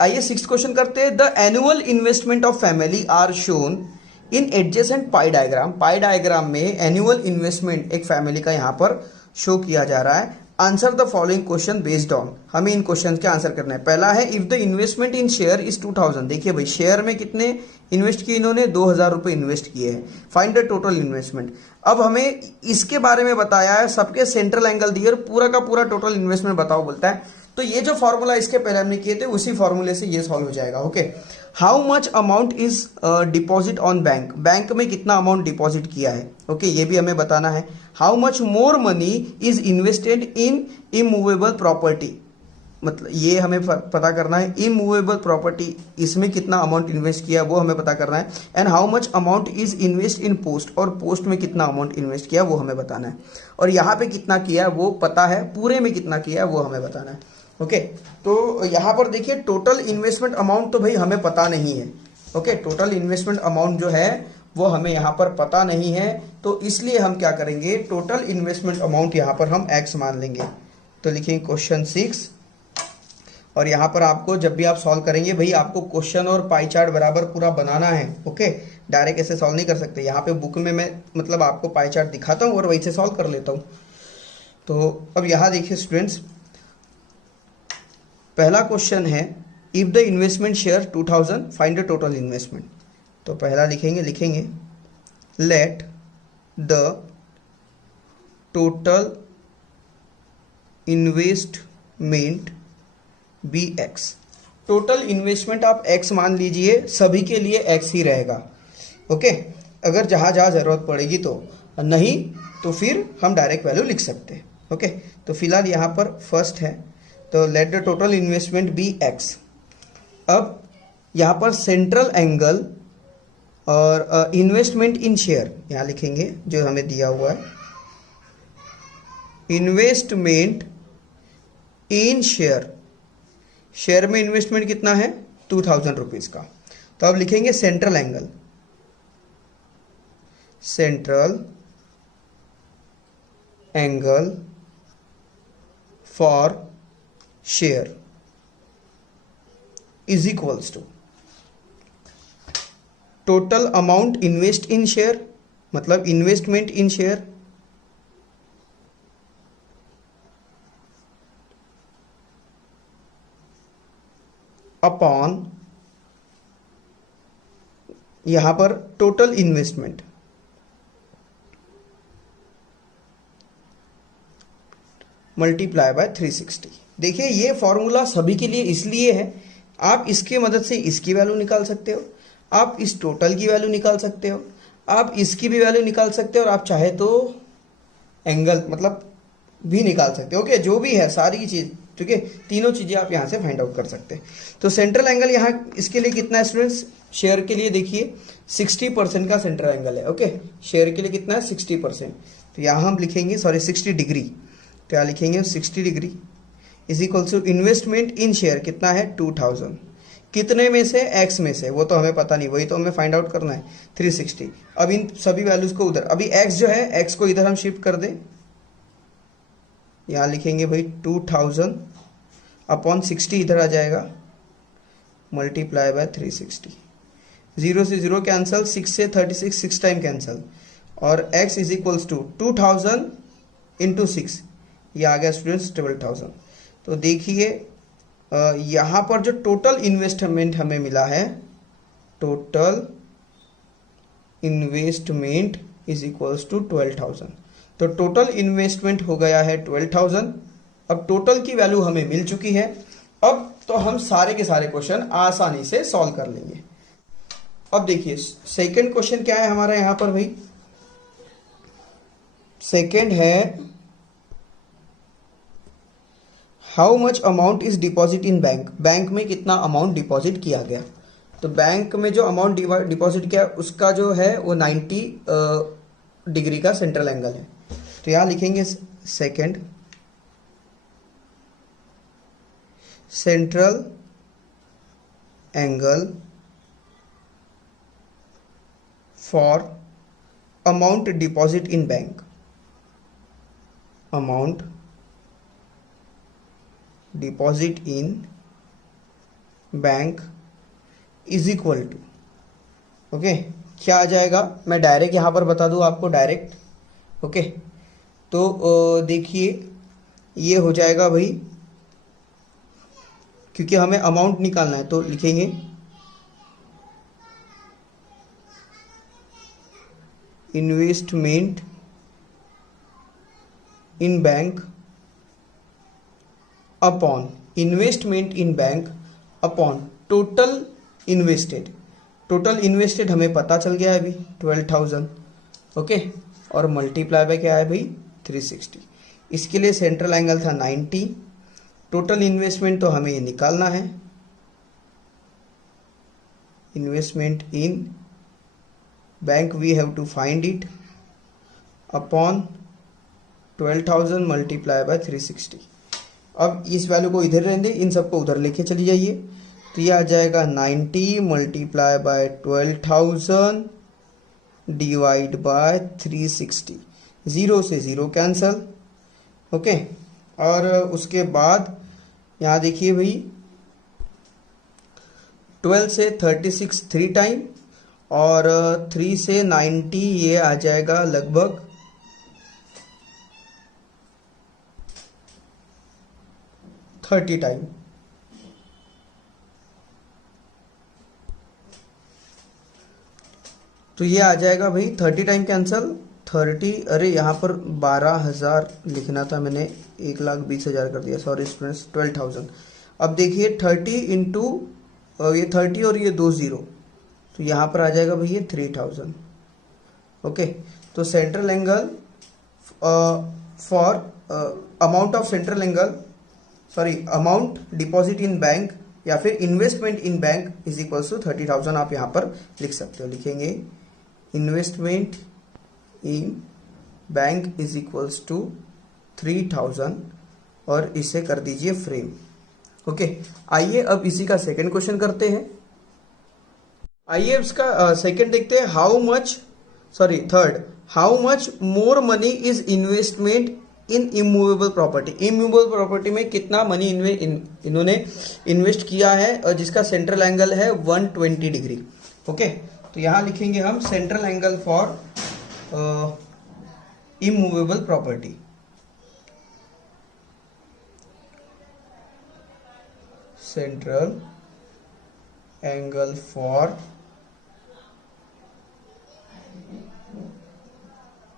आइए 6th question करते हैं। The annual investment of family are shown in adjacent pie diagram. Pie diagram में annual investment एक family का यहाँ पर शो किया जा रहा है। Answer the following question based on, हमें इन क्वेश्चन के आंसर करना है। पहला है if the investment in share is 2000। देखिए भाई शेयर में कितने इन्वेस्ट किए इन्होंने, 2000 रुपये इन्वेस्ट किए हैं। Find the total investment. अब हमें इसके बारे में बताया है, सबके सेंट्रल एंगल दिए और पूरा का पूरा टोटल इन्वेस्टमेंट बताओ बोलता है। तो ये जो फॉर्मूला इसके पहले हमने किए थे उसी फॉर्मूले से ये सॉल्व हो जाएगा। Okay, how much amount is deposit on bank. Bank में कितना अमाउंट डिपॉजिट किया है, ओके ये भी हमें बताना है। How much more money is invested in immovable property, मतलब ये हमें पता करना है। इमूवेबल प्रॉपर्टी इसमें कितना अमाउंट इन्वेस्ट किया वो हमें पता करना है। And how much amount is invest in post, और पोस्ट में कितना अमाउंट इन्वेस्ट किया वो हमें बताना है। और यहाँ पे कितना किया वो पता है, पूरे में कितना किया वो हमें बताना है। ओके, तो यहाँ पर देखिए टोटल इन्वेस्टमेंट अमाउंट तो भाई हमें पता नहीं है। ओके, टोटल इन्वेस्टमेंट अमाउंट जो है वो हमें यहाँ पर पता नहीं है, तो इसलिए हम क्या करेंगे, टोटल इन्वेस्टमेंट अमाउंट यहाँ पर हम x मान लेंगे। तो लिखेंगे क्वेश्चन 6, और यहाँ पर आपको जब भी आप सॉल्व करेंगे भाई आपको क्वेश्चन और पाई चार्ट बराबर पूरा बनाना है। ओके, डायरेक्ट ऐसे सॉल्व नहीं कर सकते। यहाँ पे बुक में मैं मतलब आपको पाई चार्ट दिखाता हूँ और वही से सॉल्व कर लेता हूँ। तो अब यहाँ देखिए स्टूडेंट्स, पहला क्वेश्चन है if the investment share 2000 find the total investment. तो पहला लिखेंगे let the total investment be x. Total investment आप x मान लीजिए, सभी के लिए x ही रहेगा। ओके, अगर जहाँ जहाँ जरूरत पड़ेगी तो, नहीं तो फिर हम डायरेक्ट वैल्यू लिख सकते हैं। ओके, तो फिलहाल यहाँ पर फर्स्ट है, तो let the total investment be x। अब यहाँ पर सेंट्रल एंगल और इन्वेस्टमेंट इन शेयर यहाँ लिखेंगे जो हमें दिया हुआ है। इन्वेस्टमेंट इन शेयर, शेयर में इन्वेस्टमेंट कितना है 2000 रुपीज का। तो अब लिखेंगे central angle, central angle for share is equals to total amount invest in share, मतलब इन्वेस्टमेंट इन शेयर अपॉन यहां पर टोटल इन्वेस्टमेंट मल्टीप्लाई बाय 360। देखिए ये फॉर्मूला सभी के लिए इसलिए है, आप इसके मदद से इसकी वैल्यू निकाल सकते हो, आप इस टोटल की वैल्यू निकाल सकते हो, आप इसकी भी वैल्यू निकाल सकते हो, और आप चाहे तो एंगल मतलब भी निकाल सकते हो। ओके, जो भी है सारी चीज, ठीक है, तीनों चीजें आप यहां से फाइंड आउट कर सकते हैं। तो सेंट्रल एंगल यहाँ इसके लिए कितना है स्टूडेंट्स, शेयर के लिए देखिए 60% का सेंट्रल एंगल है। ओके, शेयर के लिए कितना है 60%। तो यहाँ हम लिखेंगे 60 डिग्री। तो यहाँ लिखेंगे 60 degree is equal to investment in share कितना है 2000, कितने में से x में से, वो तो हमें पता नहीं, वही तो हमें फाइंड आउट करना है 360। अब इन सभी वैल्यूज को उधर, अभी x जो है x को इधर हम शिफ्ट कर दें, यहाँ लिखेंगे भाई 2000 अपॉन 60 इधर आ जाएगा, मल्टीप्लाई बाय 360। 0 से 0 कैंसल, 6 से 36 6 टाइम कैंसल, और x is equals to 2000 into 6, ये आ गया स्टूडेंट्स 12,000। तो देखिए यहाँ पर जो टोटल इन्वेस्टमेंट हमें मिला है, total investment is equals to 12,000। तो टोटल इन्वेस्टमेंट हो गया है 12,000। अब टोटल की वैल्यू हमें मिल चुकी है, अब तो हम सारे के सारे क्वेश्चन आसानी से सॉल्व कर लेंगे। अब देखिए सेकंड क्वेश्चन क्या है हमारा यहाँ पर भाई, सेकंड है how much amount is deposit in bank. Bank में कितना अमाउंट डिपॉजिट किया गया। तो बैंक में जो अमाउंट डिपॉजिट किया उसका जो है वो 90 डिग्री का सेंट्रल एंगल है। तो यहां लिखेंगे second central angle for amount deposit in bank, amount deposit in bank is equal to, okay, क्या आ जाएगा, मैं डायरेक्ट यहाँ पर बता दूँ आपको डायरेक्ट, ओके। तो देखिए ये हो जाएगा भाई, क्योंकि हमें अमाउंट निकालना है तो लिखेंगे investment in bank upon, investment in bank upon total invested. Total invested हमें पता चल गया है अभी 12,000, ओके, और मल्टीप्लाई बाय क्या है भाई 360। इसके लिए सेंट्रल एंगल था 90, टोटल इन्वेस्टमेंट तो हमें ये निकालना है, investment in bank we have to find it upon 12,000 multiply by 360। अब इस वैल्यू को इधर रहने, इन सबको उधर लेके चली जाइए, तो ये आ जाएगा 90 मल्टीप्लाई बाय 12,000 डिवाइड बाय 360, 0 से 0 कैंसल, ओके। और उसके बाद यहाँ देखिए भाई 12 से 36 3 टाइम, और 3 से 90 ये आ जाएगा लगभग 30 टाइम। तो ये आ जाएगा भाई 30 टाइम कैंसल, 30, अरे यहाँ पर 12,000 लिखना था मैंने, 1,20,000 कर दिया, सॉरी स्टूडेंट्स, 12,000। अब देखिए 30 इंटू ये 30 और ये 2 0, तो यहाँ पर आ जाएगा भाई ये 3,000, ओके। तो central angle for amount of central angle, sorry amount deposit in bank या फिर investment in bank is equals to 30,000, आप यहाँ पर लिख सकते हो, लिखेंगे investment in bank is equals to 3,000 और इसे कर दीजिए फ्रेम, ओके। आइए अब इसी का सेकंड क्वेश्चन करते हैं। आइए इसका सेकंड देखते हैं, third, how much more money is investment in immovable property. Immovable property में कितना मनी इन्होंने इन्वेस्ट किया है, और जिसका सेंट्रल एंगल है 120 डिग्री, ओके। तो यहां लिखेंगे हम central angle for immovable property, central angle for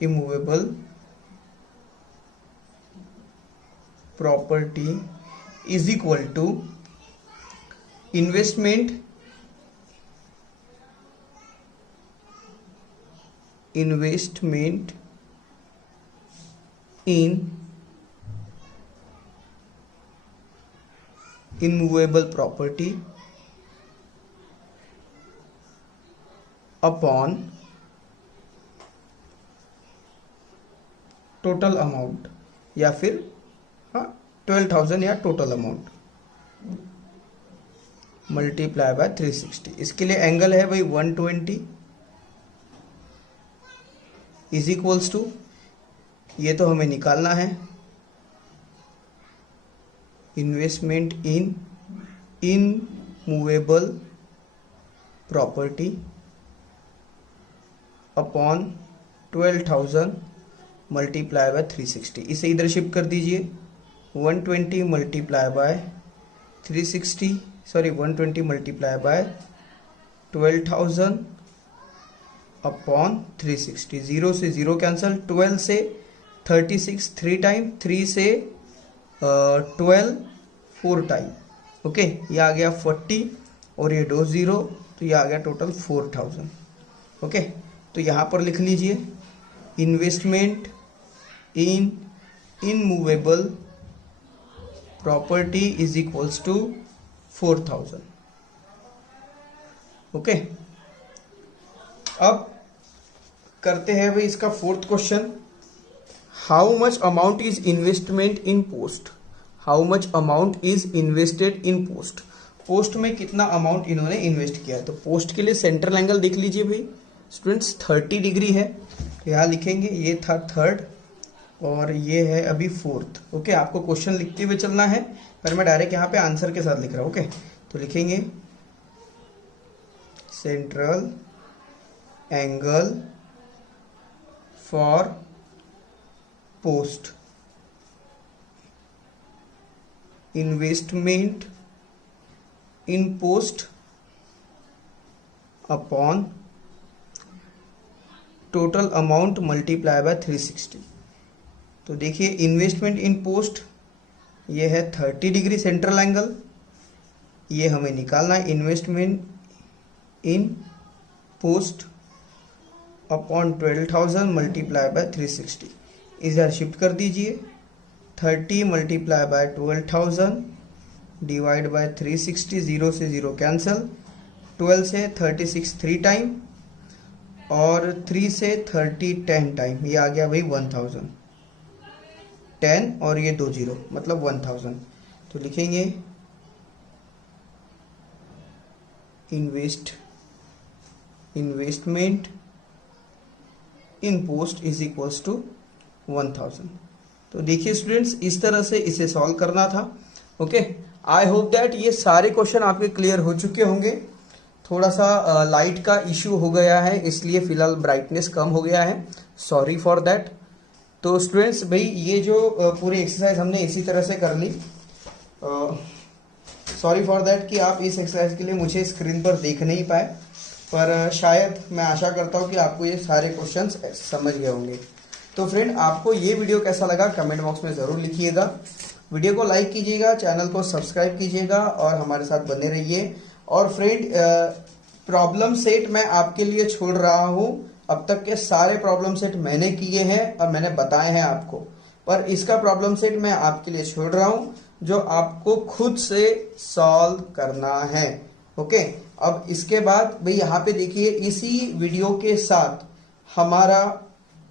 immovable property is equal to investment in immovable property upon total amount, या फिर 12,000 या टोटल अमाउंट मल्टीप्लाई बाय 360। इसके लिए एंगल है भाई 120 इज इक्वल्स टू, ये तो हमें निकालना है, investment in immovable property upon 12,000 multiply by 360। इसे इधर शिफ्ट कर दीजिए, 120 multiply by 360, sorry 120 multiply by 12,000 upon 360, 0 से 0 कैंसल, 12 से 36 3 टाइम, 3 से 12 4 टाइम, ओके। ये आ गया 40 और ये 2 0, तो ये आ गया टोटल 4,000, ओके। तो यहाँ पर लिख लीजिए investment in immovable property is equals to 4,000, okay. अब करते हैं भाई इसका fourth question, how much amount is investment in post, how much amount is invested in post. Post में कितना अमाउंट इन्होंने इन्वेस्ट किया है, तो पोस्ट के लिए सेंट्रल एंगल देख लीजिए भाई स्टूडेंट्स, 30 डिग्री है, यहाँ लिखेंगे ये था थर्ड और ये है अभी फोर्थ, ओके। आपको क्वेश्चन लिखते हुए चलना है, पर मैं डायरेक्ट यहाँ पे आंसर के साथ लिख रहा हूँ, ओके। तो लिखेंगे central angle for post investment in post upon total amount multiply by 360। तो देखिए इन्वेस्टमेंट इन पोस्ट ये है 30 डिग्री सेंट्रल एंगल, ये हमें निकालना है। Investment in post upon 12,000 multiply by 360, इधर शिफ्ट कर दीजिए। 30 मल्टीप्लाई बाय 12,000 डिवाइड बाय 360, 0 से 0 कैंसिल, 12 से 36 3 टाइम और 3 से 30 10 टाइम, ये आ गया भाई 1000, 10 और ये 2 0 मतलब 1000। तो लिखेंगे investment in post is equals to 1000। तो देखिए स्टूडेंट्स, इस तरह से इसे सॉल्व करना था। ओके, आई होप दैट ये सारे क्वेश्चन आपके क्लियर हो चुके होंगे। थोड़ा सा लाइट का इश्यू हो गया है, इसलिए फिलहाल ब्राइटनेस कम हो गया है, सॉरी फॉर दैट। तो स्टूडेंट्स भाई ये जो पूरी एक्सरसाइज हमने इसी तरह से कर ली। सॉरी फॉर दैट कि आप इस एक्सरसाइज के लिए मुझे स्क्रीन पर देख नहीं पाए, पर शायद मैं आशा करता हूँ कि आपको ये सारे क्वेश्चंस समझ गए होंगे। तो फ्रेंड, आपको ये वीडियो कैसा लगा कमेंट बॉक्स में ज़रूर लिखिएगा। वीडियो को लाइक कीजिएगा, चैनल को सब्सक्राइब कीजिएगा और हमारे साथ बने रहिए। और फ्रेंड, प्रॉब्लम सेट मैं आपके लिए छोड़ रहा हूँ। अब तक के सारे प्रॉब्लम सेट मैंने किए हैं और मैंने बताए हैं आपको, पर इसका प्रॉब्लम सेट मैं आपके लिए छोड़ रहा हूँ जो आपको खुद से सॉल्व करना है। ओके, अब इसके बाद भाई यहाँ पे देखिए, इसी वीडियो के साथ हमारा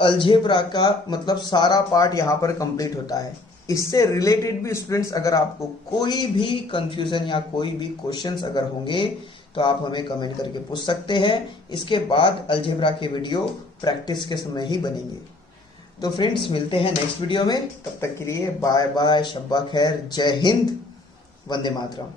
अलजेब्रा का मतलब सारा पार्ट यहाँ पर कंप्लीट होता है। इससे रिलेटेड भी स्टूडेंट्स अगर आपको कोई भी कंफ्यूजन या कोई भी क्वेश्चंस अगर होंगे तो आप हमें कमेंट करके पूछ सकते हैं। इसके बाद अलजेब्रा के वीडियो प्रैक्टिस के समय ही बनेंगे। तो फ्रेंड्स, मिलते हैं नेक्स्ट वीडियो में, तब तक के लिए बाय बाय, शब्बा खैर, जय हिंद, वंदे मातरम।